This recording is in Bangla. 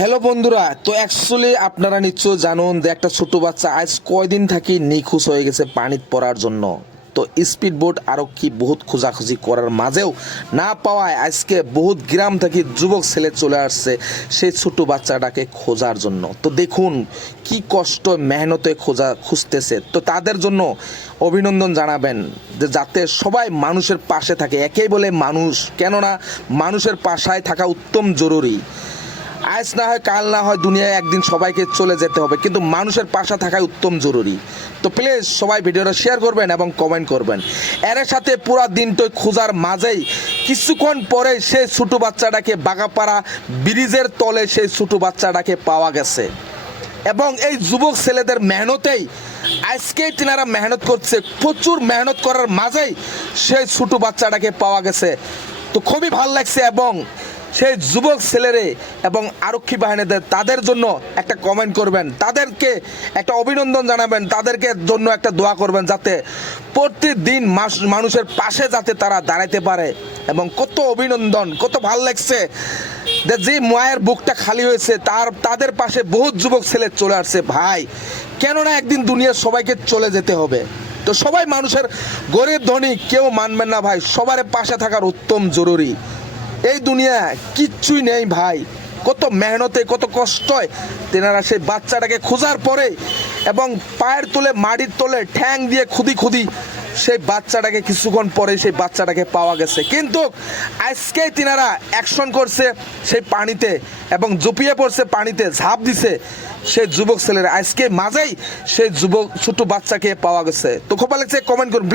হ্যালো বন্ধুরা, তো অ্যাকচুয়ালি আপনারা নিশ্চয় জানুন যে একটা ছোট বাচ্চা আজ কয়দিন থাকি নিখোঁজ হয়ে গেছে পানিত পড়ার জন্য। তো স্পিড বোট আরক্ষী বহুত খোঁজাখুঁজি করার মাঝেও না পাওয়ায় আজকে বহুত গ্রাম থেকে যুবক ছেলে চলে আসছে সেই ছোট বাচ্চাটাকে খোঁজার জন্য। তো দেখুন কি কষ্ট মেহনতে খুঁজতেছে। তো তাদের জন্য অভিনন্দন জানাবেন যে যাতে সবাই মানুষের পাশে থাকে, একেই বলে মানুষ, কেননা মানুষের পাশায় থাকা উত্তম জরুরি। আজ না হয় কাল না হয় দুনিয়ায় একদিন সবাইকে চলে যেতে হবে, কিন্তু মানুষের পাশে থাকা উত্তম জরুরি। তো প্লিজ সবাই ভিডিওটা শেয়ার করবেন এবং কমেন্ট করবেন। এর সাথে পুরা দিনটা খোঁজার মাঝেই কিছুক্ষণ পরে সেই ছোটো বাচ্চাটাকে বাগাপাড়া ব্রিজের তলে সেই ছোটো বাচ্চাটাকে পাওয়া গেছে। এবং এই যুবক ছেলেদের মেহনতেই আজকেই তিনারা মেহনত করছে, প্রচুর মেহনত করার মাঝেই সেই ছোটো বাচ্চাটাকে পাওয়া গেছে। তো খুবই ভালো লাগছে। এবং সেই যুবক ছেলেরে এবং আরক্ষী বাহিনীদের তাদের জন্য একটা কমেন্ট করবেন, তাদেরকে একটা অভিনন্দন জানাবেন, তাদেরকে জন্য একটা দোয়া করবেন যাতে প্রতিদিন মানুষের পাশে যাতে তারা দাঁড়াইতে পারে। এবং কত অভিনন্দন, কত ভালো লাগছে যে মায়ের বুকটা খালি হয়েছে, তাদের পাশে বহুত যুবক ছেলে চলে আসছে। ভাই কেননা একদিন দুনিয়ার সবাইকে চলে যেতে হবে। তো সবাই মানুষের গরিব ধনী কেউ মানবেন না ভাই, সবার পাশে থাকার উত্তম জরুরি। এই দুনিয়া কিচ্ছুই নেই ভাই, কত মেহনতে কত কষ্টয় তেনারা সেই বাচ্চাটাকে খোঁজার পরে এবং পায়ের তলে মাটির তলে ঠ্যাং দিয়ে খুদি খুদি সেই বাচ্চাটাকে কিছুক্ষণ পরে সেই বাচ্চাটাকে পাওয়া গেছে। কিন্তু আজকেই তিনারা অ্যাকশন করছে সেই পানিতে এবং জুপিয়ে পড়ছে পানিতে, ঝাঁপ দিছে সেই যুবক ছেলেরা। আজকে মাঝেই সেই যুবক ছোট বাচ্চাকে পাওয়া গেছে। তো খুব ভালো লাগছে, কমেন্ট করুন।